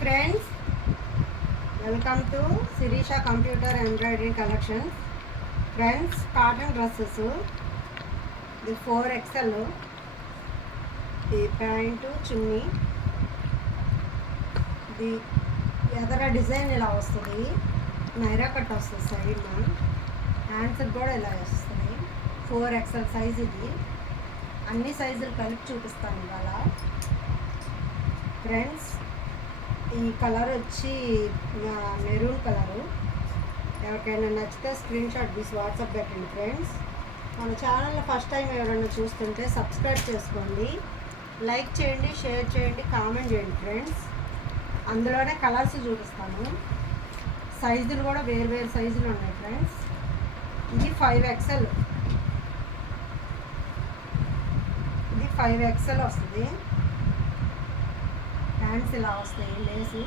friends, welcome to Sirisha Computer Embroidery Collections. Friends, cotton dresses, the 4XL, the pant, chunni, the other design ఇలా వస్తుంది. Naira cut వస్తుంది side hands కూడా ఇలా వస్తుంది. 4XL size ఇది. అన్ని సైజులు కలిపి చూపిస్తాను ఇవాళ ఫ్రెండ్స్. ఈ కలర్ వచ్చి మెరూన్ కలరు. ఎవరికైనా నచ్చితే స్క్రీన్ షాట్ తీసి వాట్సాప్ పెట్టండి ఫ్రెండ్స్. మన ఛానల్లో ఫస్ట్ టైం ఎవరైనా చూస్తుంటే సబ్స్క్రైబ్ చేసుకోండి, లైక్ చేయండి, షేర్ చేయండి, కామెంట్ చేయండి ఫ్రెండ్స్. అందులోనే కలర్స్ చూపిస్తాను. సైజులు కూడా వేరు వేరు సైజులు ఉన్నాయి ఫ్రెండ్స్. ఇది 5XL, ఇది 5XL వస్తుంది. హ్యాండ్స్ ఇలా వస్తాయి లేసు.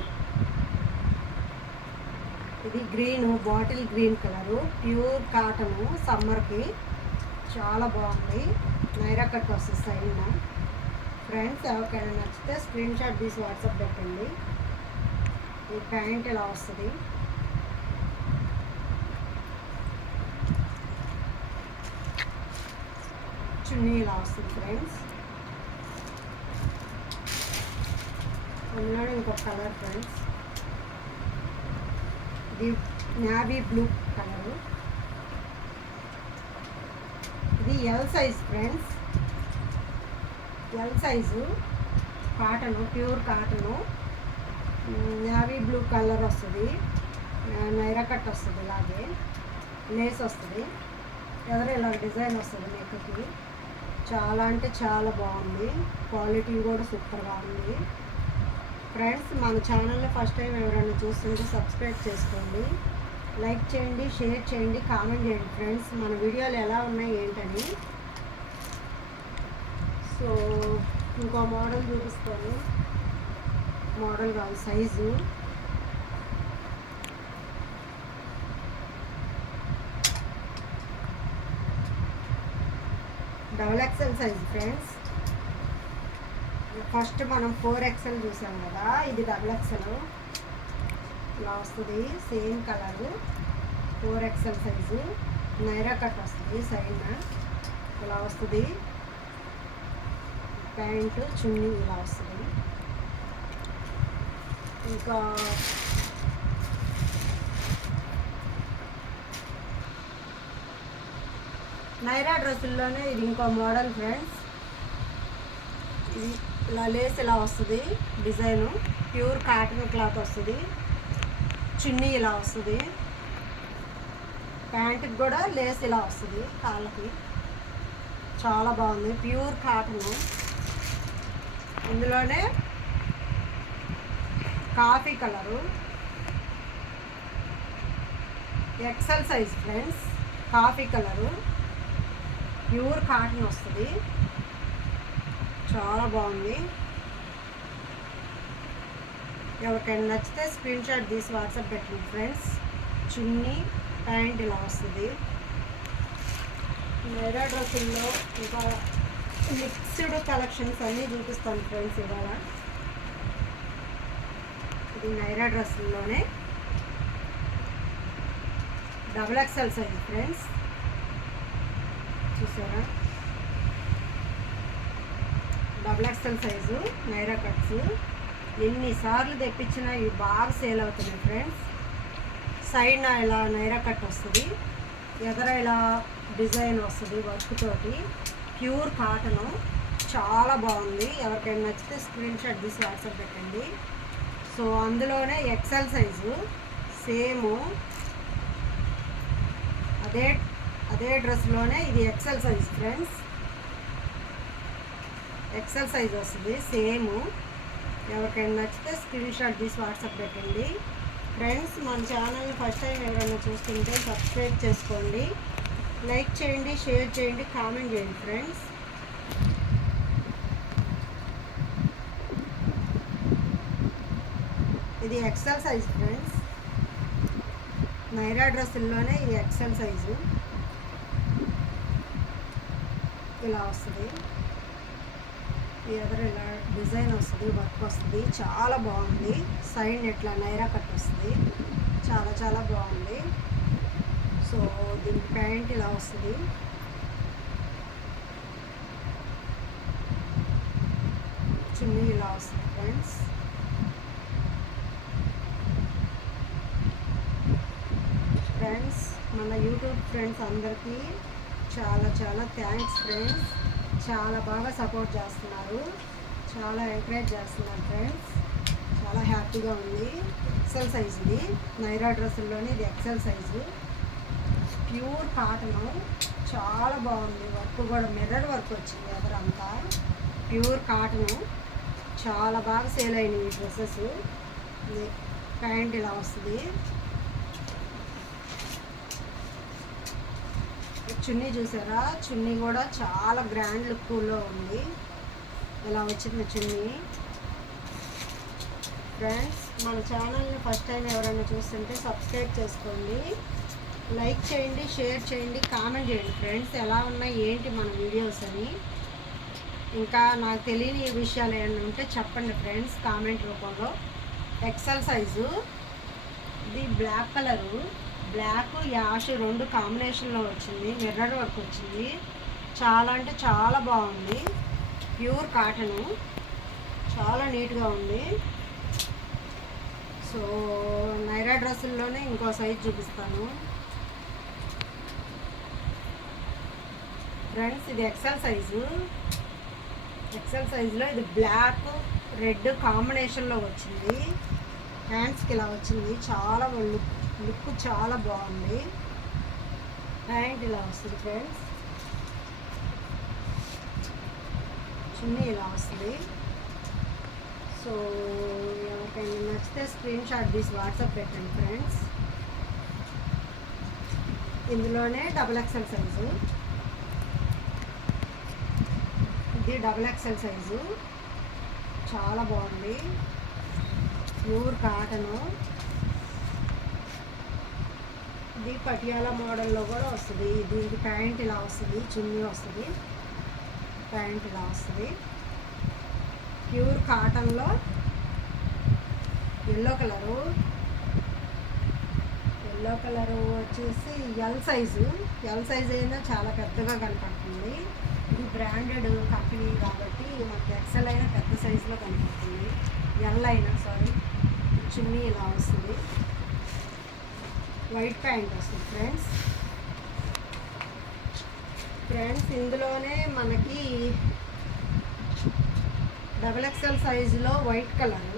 ఇది green, bottle green colour, pure cotton, సమ్మర్కి చాలా బాగుంది. నైరా కట్ వస్తుంది సైడ్న ఫ్రెండ్స్. ఎవరికైనా నచ్చితే స్క్రీన్ షాట్ తీసి వాట్సాప్ పెట్టండి. ఈ ప్యాంట్ ఇలా వస్తుంది. చున్నీ ఇలా వస్తుంది ఫ్రెండ్స్. అందులో ఇంకొక కలర్ ఫ్రెండ్స్, ఇది నావీ బ్లూ కలరు. ఇది L size friends, L size cotton, pure cotton, navy blue colour వస్తుంది. నైరా కట్ వస్తుంది, ఇలాగే లేస్ వస్తుంది. ఎదురు ఇలా డిజైన్ వస్తుంది నెక్కి. చాలా అంటే చాలా బాగుంది. క్వాలిటీ కూడా సూపర్గా ఉంది ఫ్రెండ్స్. మన ఛానల్లో ఫస్ట్ టైం ఎవరైనా చూస్తుంటే సబ్స్క్రైబ్ చేసుకోండి, లైక్ చేయండి, షేర్ చేయండి, కామెంట్ చేయండి ఫ్రెండ్స్. మన వీడియోలు ఎలా ఉన్నాయి ఏంటని. సో ఇంకో మోడల్ చూపిస్తాను. మోడల్ కాదు, size. XXL size friends. First మనం 4XL చూసాం కదా, ఇది XXL ఇలా వస్తుంది. Same colour, 4XL size. Naira cut వస్తుంది సైడ్న ఇలా వస్తుంది. ప్యాంటు చున్నీ ఇలా వస్తుంది. ఇంకా నైరా డ్రెస్సుల్లోనే ఇది ఇంకో మోడల్ ఫ్రెండ్స్. ఇది ఇలా లేస్ ఇలా వస్తుంది డిజైను. ప్యూర్ కాటన్ క్లాత్ వస్తుంది. చున్నీ ఇలా వస్తుంది. ప్యాంటుకి కూడా లేస్ ఇలా వస్తుంది కాళ్ళకి. చాలా బాగుంది, ప్యూర్ కాటను. ఇందులోనే coffee colour, XL size friends. Coffee colour, pure cotton వస్తుంది. చాలా బాగుంది. ఎవరికైనా నచ్చితే స్క్రీన్ షాట్ తీసి వాట్సాప్ పెట్టండి ఫ్రెండ్స్. చున్నీ ప్యాంట్ ఇలా వస్తుంది. నైరా డ్రెస్సుల్లో ఇంకా మిక్స్డ్ కలెక్షన్స్ అన్నీ చూపిస్తాను ఫ్రెండ్స్ ఇవాళ. ఇది నైరా డ్రెస్సుల్లోనే XXL సైజ్ ఫ్రెండ్స్. చూసారా, XXL సైజు నైరా కట్స్. ఎన్నిసార్లు తెప్పించినా ఇవి బాగా సేల్ అవుతున్నాయి ఫ్రెండ్స్. సైడ్న ఇలా నైరా కట్ వస్తుంది. ఎదర ఇలా డిజైన్ వస్తుంది వర్క్ తోటి. ప్యూర్ కాటను, చాలా బాగుంది. ఎవరికైనా నచ్చితే స్క్రీన్ షాట్ తీసి వాట్సాప్ పెట్టండి. సో అందులోనే XL సైజు సేము అదే డ్రెస్లోనే ఇది XL size friends. XL size వస్తుంది సేము. ఎవరికైనా నచ్చితే స్క్రీన్ షాట్ తీసి వాట్సాప్ పెట్టండి ఫ్రెండ్స్. మన ఛానల్ని ఫస్ట్ టైం ఎవరైనా చూస్తుంటే సబ్స్క్రైబ్ చేసుకోండి, లైక్ చేయండి, షేర్ చేయండి, కామెంట్ చేయండి ఫ్రెండ్స్. ఇది XL సైజ్ ఫ్రెండ్స్. నైరా డ్రెస్సుల్లోనే ఇది XL సైజు ఇలా వస్తుంది. ఎదురు ఇలా డిజైన్ వస్తుంది, వర్క్ వస్తుంది, చాలా బాగుంది. సైడ్ ఇట్లా నైరా కట్ వస్తుంది, చాలా చాలా బాగుంది. సో దీని ప్యాంట్ ఇలా వస్తుంది, చున్నీ ఇలా వస్తుంది ఫ్రెండ్స్. ఫ్రెండ్స్ మన యూట్యూబ్ ఫ్రెండ్స్ అందరికీ చాలా చాలా థ్యాంక్స్ ఫ్రెండ్స్. చాలా బాగా సపోర్ట్ చేస్తున్నారు, చాలా ఎంకరేజ్ చేస్తున్నారు ఫ్రెండ్స్. చాలా హ్యాపీగా ఉంది. ఎక్సెల్ సైజ్ ఇది, నైరా డ్రెస్సుల్లోని ఇది ఎక్సెల్ సైజు. ప్యూర్ కాటను, చాలా బాగుంది. వర్క్ కూడా మిర్రర్ వర్క్ వచ్చింది ఎదరంతా. ప్యూర్ కాటను, చాలా బాగా సేల్ అయినాయి ఈ డ్రెస్సెస్. ప్యాంట్ ఇలా వస్తుంది, చున్నీ చూసారా, చున్నీ కూడా చాలా గ్రాండ్ లుక్లో ఉంది. ఇలా వచ్చింది చున్నీ. ఫ్రెండ్స్ మన ఛానల్ని ఫస్ట్ టైం ఎవరైనా చూస్తుంటే సబ్స్క్రైబ్ చేసుకోండి, లైక్ చేయండి, షేర్ చేయండి, కామెంట్ చేయండి ఫ్రెండ్స్. ఎలా ఉన్నాయి ఏంటి మన వీడియోస్ అని. ఇంకా నాకు తెలియని విషయాలు ఏమైనా ఉంటే చెప్పండి ఫ్రెండ్స్ కామెంట్ రూపంలో. ఎక్సెల్ సైజు ఇది, బ్లాక్ కలరు, బ్లాక్ యాష్ రెండు కాంబినేషన్లో వచ్చింది. మిర్రర్ వర్క్ వచ్చింది, చాలా అంటే చాలా బాగుంది. ప్యూర్ కాటను, చాలా నీట్గా ఉంది. సో నైరా డ్రెస్సుల్లోనే ఇంకో సైజ్ చూపిస్తాను ఫ్రెండ్స్. ఇది ఎక్సెల్ సైజు. ఎక్సెల్ సైజులో ఇది బ్లాక్ రెడ్ కాంబినేషన్లో వచ్చింది. హ్యాండ్స్కి ఇలా వచ్చింది, చాలా లుక్ చాలా బాగుంది. ప్యాంట్ ఇలా వస్తుంది ఫ్రెండ్స్, చున్నీ ఇలా వస్తుంది. సో ఎవరికైనా నచ్చితే స్క్రీన్ షాట్ తీసి వాట్సాప్ పెట్టండి ఫ్రెండ్స్. ఇందులోనే డబుల్ ఎక్సెల్ సైజు, ఇది డబుల్ ఎక్సెల్ సైజు, చాలా బాగుంది. ప్యూర్ కాటను, ఇది పటియాలా మోడల్లో కూడా వస్తుంది. దీనికి ప్యాంట్ ఇలా వస్తుంది, చున్నీ వస్తుంది, ప్యాంట్ ఇలా వస్తుంది. ప్యూర్ కాటన్లో ఎల్లో కలరు, ఎల్లో కలరు వచ్చేసి ఎల్ సైజు. ఎల్ సైజు అయినా చాలా పెద్దగా కనపడుతుంది. ఇది బ్రాండెడ్ కంపెనీ కాబట్టి మనకి ఎక్సెల్ అయినా పెద్ద సైజులో కనపడుతుంది, ఎల్ అయినా సారీ. చున్నీ ఇలా వస్తుంది, వైట్ ప్యాంట్ వస్తుంది ఫ్రెండ్స్. ఇందులోనే మనకి డబల్ ఎక్సెల్ సైజులో వైట్ కలర్,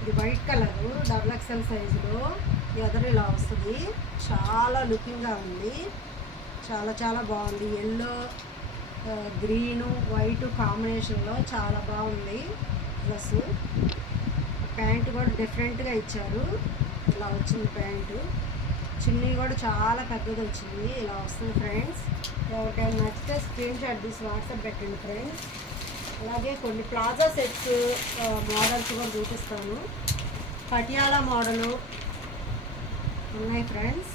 ఇది వైట్ కలరు డబల్ ఎక్సెల్ సైజులో ఎదురు ఇలా వస్తుంది. చాలా లుకింగ్గా ఉంది, చాలా చాలా బాగుంది. ఎల్లో గ్రీను వైట్ కాంబినేషన్లో చాలా బాగుంది డ్రెస్. ప్యాంట్ కూడా డిఫరెంట్గా ఇచ్చారు, ఇలా వచ్చింది ప్యాంటు. చున్నీ కూడా చాలా పెద్దది వచ్చింది, ఇలా వస్తుంది ఫ్రెండ్స్. ఎవరికైనా నచ్చితే స్క్రీన్ షాట్ తీసి వాట్సాప్ పెట్టండి ఫ్రెండ్స్. అలాగే కొన్ని ప్లాజా సెట్స్ మోడల్స్ కూడా చూపిస్తాను. పటియాలా మోడలు ఉన్నాయి ఫ్రెండ్స్.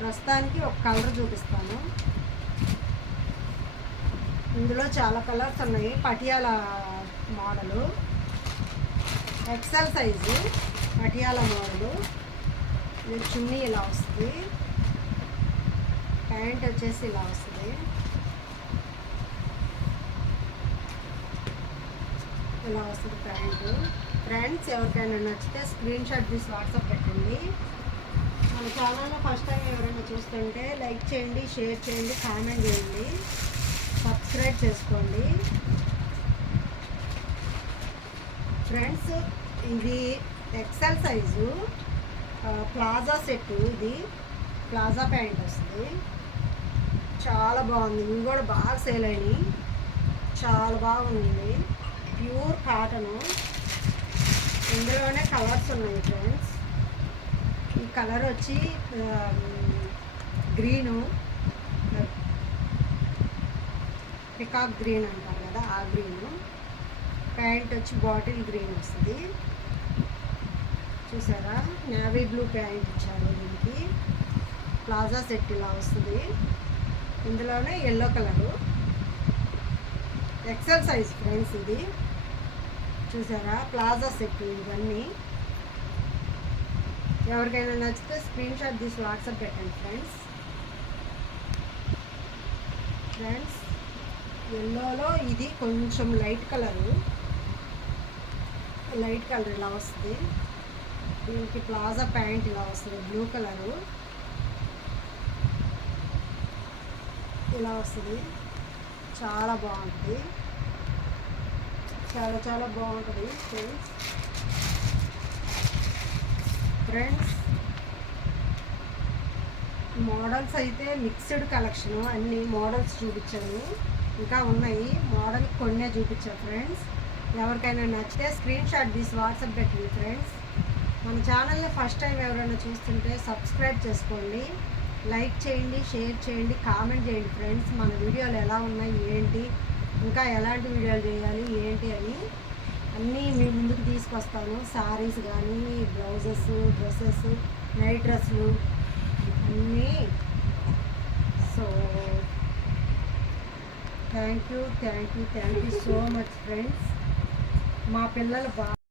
ప్రస్తుతానికి ఒక కలర్ చూపిస్తాను, ఇందులో చాలా కలర్స్ ఉన్నాయి. Patiala model, XL size Patiala model. ఇది చున్నీ ఇలా వస్తుంది, ప్యాంట్ వచ్చేసి ఇలా వస్తుంది, ఇలా వస్తుంది ప్యాంటు. ఫ్రెండ్స్ ఎవరికైనా నచ్చితే స్క్రీన్ షాట్ తీసి వాట్సాప్ పెట్టండి. మన ఛానల్లో ఫస్ట్ టైం ఎవరైనా చూస్తుంటే లైక్ చేయండి, షేర్ చేయండి, కామెంట్ చేయండి, సబ్స్క్రైబ్ చేసుకోండి ఫ్రెండ్స్. ఇది ఎక్సెల్ సైజు ప్లాజా సెట్, ఇది ప్లాజా ప్యాంట్ వస్తుంది, చాలా బాగుంది. ఇవి కూడా బాగా సేల్ అయినాయి, చాలా బాగుంది. ప్యూర్ కాటను, ఇందులోనే కలర్స్ ఉన్నాయి ఫ్రెండ్స్. ఈ కలర్ వచ్చి గ్రీను, పికాక్ గ్రీన్ అంటారు కదా ఆ గ్రీను. ప్యాంట్ వచ్చి బాటిల్ గ్రీన్ వస్తుంది, చూసారా, నేవీ బ్లూ ప్యాంట్ ఇచ్చారు దీనికి. ప్లాజా సెట్ ఇలా వస్తుంది. ఇందులోనే yellow colour XL size friends. ఇది చూసారా ప్లాజా సెట్ ఇవన్నీ. ఎవరికైనా నచ్చితే స్క్రీన్ షాట్ తీసి వాట్సాప్ పెట్టండి ఫ్రెండ్స్. ఎల్లోలో ఇది కొంచెం లైట్ కలర్ ఇలా వస్తుంది. దీనికి ప్లాజా ప్యాంట్ ఇలా వస్తుంది, బ్లూ కలరు ఇలా వస్తుంది. చాలా బాగుంటుంది, చాలా చాలా బాగుంటుంది ఫ్రెండ్స్. మోడల్స్ అయితే మిక్స్డ్ కలెక్షన్, అన్ని మోడల్స్ చూపించాను, ఇంకా ఉన్నాయి మోడల్ కొన్నే చూపించాను ఫ్రెండ్స్. ఎవరికైనా నచ్చితే స్క్రీన్ షాట్ తీసి వాట్సాప్ పెట్టండి ఫ్రెండ్స్. మన ఛానల్ని ఫస్ట్ టైం ఎవరైనా చూస్తుంటే సబ్స్క్రైబ్ చేసుకోండి, లైక్ చేయండి, షేర్ చేయండి, కామెంట్ చేయండి ఫ్రెండ్స్. మన వీడియోలు ఎలా ఉన్నాయి ఏంటి, ఇంకా ఎలాంటి వీడియోలు చేయాలి ఏంటి అని అన్నీ మీ ముందుకు తీసుకొస్తాను. శారీస్ కానీ, బ్లౌజెస్, డ్రెస్సెస్, నైట్ డ్రెస్సులు అన్నీ. So thank you so much friends. మా పిల్లలు